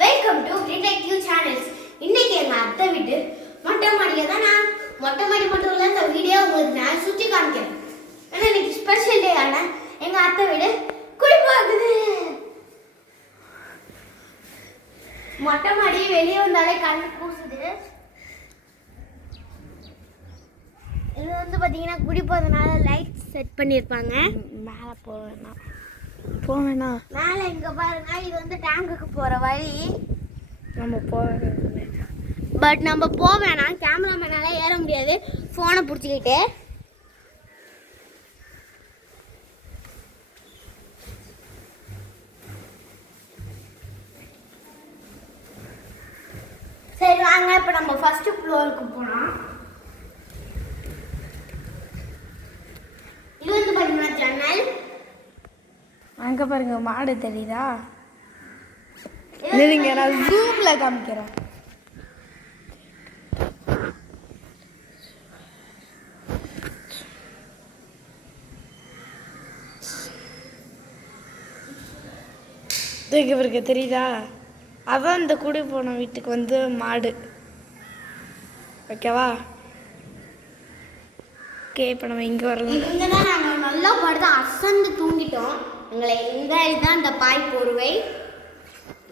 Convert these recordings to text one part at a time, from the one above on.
Welcome to detective channels. இன்னைக்கு எங்க அத்தை வீட்டு மொட்டை மாடியை தான் நான் மொட்டை மாடி மட்டும் இல்லை இந்த வீடியோ உங்களுக்கு நான் சுற்றி காமிக்கிறேன். ஏன்னா இன்னைக்கு ஸ்பெஷல் டே ஆன எங்க அத்தை வீடு குளிப்பாக்குது. மொட்டை மாடி வெளியே வந்தாலே கண் கூசுது. இது வந்து பார்த்தீங்கன்னா குடிப்போறதுனால லைட் செட் பண்ணியிருப்பாங்க. மேலே போவேண்ணா மேலே இங்கே பாருங்க, இது வந்து டேங்குக்கு போகிற வழி. நம்ம போவேன், பட் நம்ம போவேணாம், கேமராமேனால ஏற முடியாது ஃபோனை பிடிச்சிக்கிட்டு. சரி வாங்க, இப்போ நம்ம ஃபர்ஸ்ட் ஃப்ளோருக்கு போனோம். இது வந்து பார்த்தீங்கன்னா ஜன்னல். அங்கே பாருங்க மாடு தெரியுதா? இல்லைங்க, நான் ஜூமில் காமிக்கிறேன். இவருக்கு தெரியுதா? அதான் இந்த குடி போன வீட்டுக்கு வந்து மாடு. ஓகேவா? ஓகே, இப்போ நம்ம இங்கே வரலாம். இங்கே தான் நாங்கள் நல்லா படுத்து அசந்து தூங்கிட்டோம். எங்களை எங்கே இதுதான் இந்த பாய் போர்வை.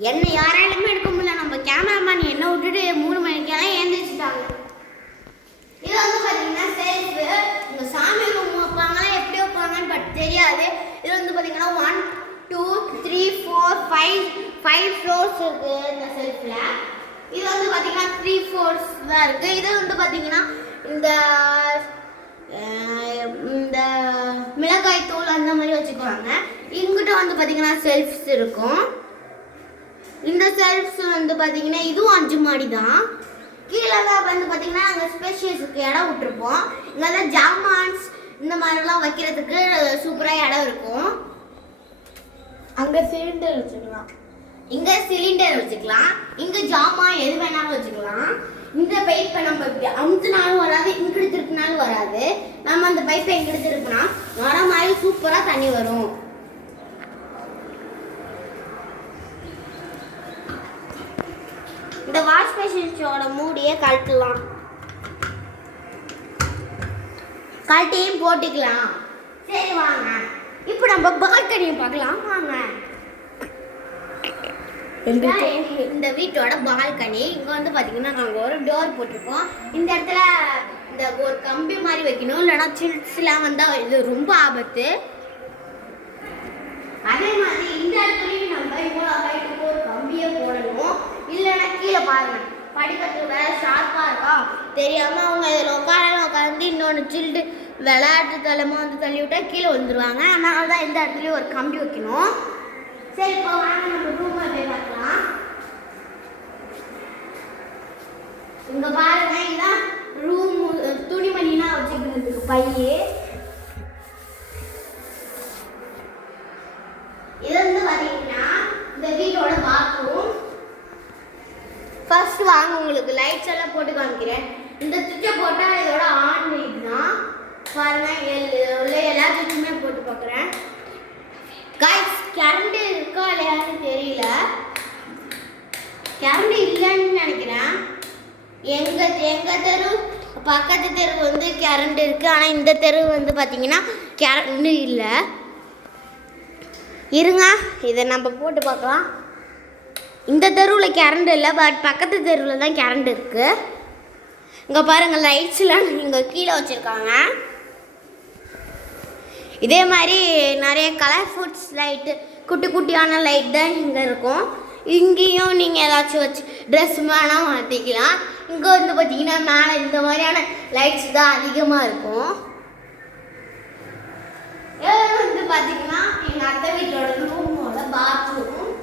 என்ன யாராலுமே எடுக்க முடியல. நம்ம கேமராமேன் என்ன விட்டுட்டு 3 மணிக்கெல்லாம் ஏந்திரிச்சிட்டாங்க. இது வந்து பார்த்தீங்கன்னா செல்ஃபு. இந்த சாமி ரூம் வைப்பாங்களா எப்படி வைப்பாங்கன்னு பட் தெரியாது. இது வந்து பார்த்தீங்கன்னா 1 2 3 4 5 ஃப்ளோர்ஸ் இருக்குது இந்த செல்ஃபில். இது வந்து பார்த்தீங்கன்னா 3 ஃப்ளோர்ஸ் தான் இருக்குது. இது வந்து பார்த்தீங்கன்னா இந்த மிளகாய் தூள் அந்த மாதிரி வச்சுக்குவாங்க. இங்கிட்ட வந்து பார்த்தீங்கன்னா செல்ஃப்ஸ் இருக்கும். இந்த செல்ஃப்ஸ் வந்து பார்த்தீங்கன்னா இதுவும் 5 மாடி தான். கீழே தான் வந்து பார்த்தீங்கன்னா அங்கே ஸ்பேஷியஸுக்கு இடம் விட்டுருப்போம். இங்கே தான் ஜாமான்ஸ் இந்த மாதிரிலாம் வைக்கிறதுக்கு சூப்பராக இடம் இருக்கும். அங்கே சிலிண்டர் வச்சுக்கலாம், இங்கே சிலிண்டர் வச்சுக்கலாம், இங்கே ஜாமான் எது வேணாலும் வச்சுக்கலாம். இந்த பைப்பை நம்ம இப்படி அமுத்துனாலும் வராது, இங்கிட்டு திருப்பினாலும் வராது. நம்ம அந்த பைப்பை இங்கிட்டு திருப்பினா வர மாதிரி சூப்பராக தண்ணி வரும். இந்த வாஷ் பேஷனோட மூடியை கழட்டலாம், கழட்டியும் போட்டுக்கலாம். சரி வாங்க, இப்போ நம்ம பால்கனியை பார்க்கலாம் வாங்க. இந்த வீட்டோட பால்கனி. இங்கே வந்து பார்த்தீங்கன்னா நாங்கள் ஒரு டோர் போட்டிருக்கோம். இந்த இடத்துல இந்த ஒரு கம்பி மாதிரி வைக்கணும், இல்லைன்னா சில்ஸ்லாம் வந்தால் இது ரொம்ப ஆபத்து. அதே மாதிரி இந்த இடத்துலையும் நம்ம இவ்வளோ ஹைட்டுக்கு ஒரு கம்பியை போடணும். இல்லைன்னா கீழே பாருங்க, படிக்கட்டு வேற ஷார்ப்பாக இருக்கா தெரியாமல் அவங்க இதில் உட்காந்து இன்னொன்று சில்டு விளையாட்டு தலைமை வந்து தள்ளி விட்டா கீழே வந்துடுவாங்க. அதனால தான் இந்த இடத்துலையும் ஒரு கம்பி வைக்கணும். சரி, இப்போ வாங்க நம்ம ரூமை போய் பார்க்கலாம். இங்க பாருங்க, இதான் ரூம். துணிமணினா வச்சுக்கிறதுக்கு பையே. இது வந்து பார்த்தீங்கன்னா இந்த வீட்டோட பாத்ரூம். ஃபர்ஸ்ட் வாங்க உங்களுக்கு லைட்ஸ் எல்லாம் போட்டு காமிக்கிறேன். இந்த சுவிட்சை போட்டால் இதோட ஆன் லைட் தான். பாருங்க, எல்லா சுவிட்சுமே போட்டு பார்க்குறேன். காய்ஸ், கரண்ட் இருக்கா இல்லையான்னு தெரியல. கரண்ட் இல்லைன்னு நினைக்கிறேன். எங்கள் தெரு பக்கத்து தெரு வந்து கரண்ட் இருக்குது, ஆனால் இந்த தெரு வந்து பார்த்தீங்கன்னா கரண்ட் இல்லை. இருங்க, இதை நம்ம போட்டு பார்க்கலாம். இந்த தெருவில் கரண்ட் இல்லை, பட் பக்கத்து தெருவில் தான் கரண்ட் இருக்குது. இங்கே பாருங்கள், லைட்ஸ்லாம் இங்கே கீழே வச்சுருக்காங்க. இதே மாதிரி நிறைய கலர் ஃபுட்ஸ் லைட்டு, குட்டி குட்டியான லைட் தான் இங்கே இருக்கும். இங்கேயும் நீங்கள் ஏதாச்சும் வச்சு ட்ரெஸ் வேணால் மாற்றிக்கலாம். இங்கே வந்து பார்த்தீங்கன்னா மேலே இந்த மாதிரியான லைட்ஸ் தான் அதிகமாக இருக்கும். வந்து பார்த்தீங்கன்னா எங்கள் அத்தை வீட்டோட ரூமோட பாத்ரூம்.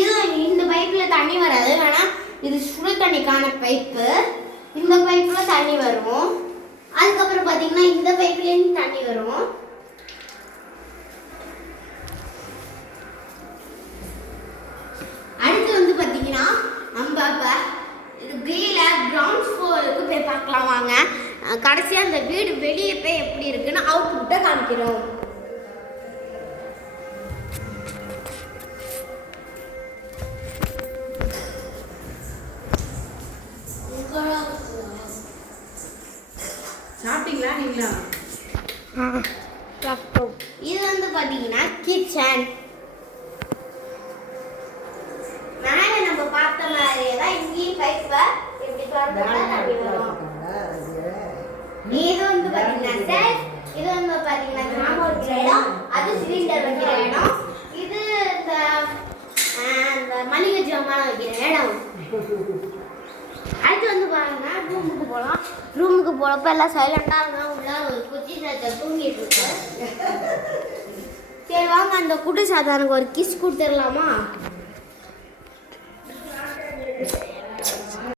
இது இந்த பைப்பில் தண்ணி வராது, வேணால் இது சுடு தண்ணிக்கான பைப்பு. இந்த பைப்பில் தண்ணி வரும். அதுக்கப்புறம் பார்த்தீங்கன்னா இந்த பைப்லேயும் தண்ணி வரும். அடுத்து வந்து பார்த்தீங்கன்னா நம்ம இப்போ கீழே கிரவுண்ட் ஃப்ளோருக்கு போய் பார்க்கலாம் வாங்க. கடைசியாக அந்த வீடு வெளியே போய் எப்படி இருக்குன்னு அவுட்புட்டை காமிக்கிறோம். சாப்பிட்டீங்களா நீங்களா? சாப்பிட்டோம். இது வந்து பாத்தீங்கன்னா கிச்சன். மேல நம்ம பார்த்த மாதிரியே தான் இங்கேயும் பைப்பை இப்படி திறந்தா தண்ணி வரும். இது வந்து பாத்தீங்கன்னா செல்ஃப். இது வந்து பாத்தீங்கன்னா ஜாமான் வைக்கிற இடம். அது சிலிண்டர் வைக்கிற இடம். இது இந்த மளிகை ஜாமான் வைக்கிற இடம். அடுத்து வந்து பாருங்கன்னா ரூமுக்கு போகலாம். ரூமுக்கு போகிறப்ப எல்லாம் சைலண்டாக இருந்தால் உள்ள ஒரு குச்சி சாத்தை தூங்கிட்டு இருக்கு. சரி வாங்க அந்த குட்டி சாத்தானுக்கு ஒரு கிஸ் கொடுத்துடலாமா?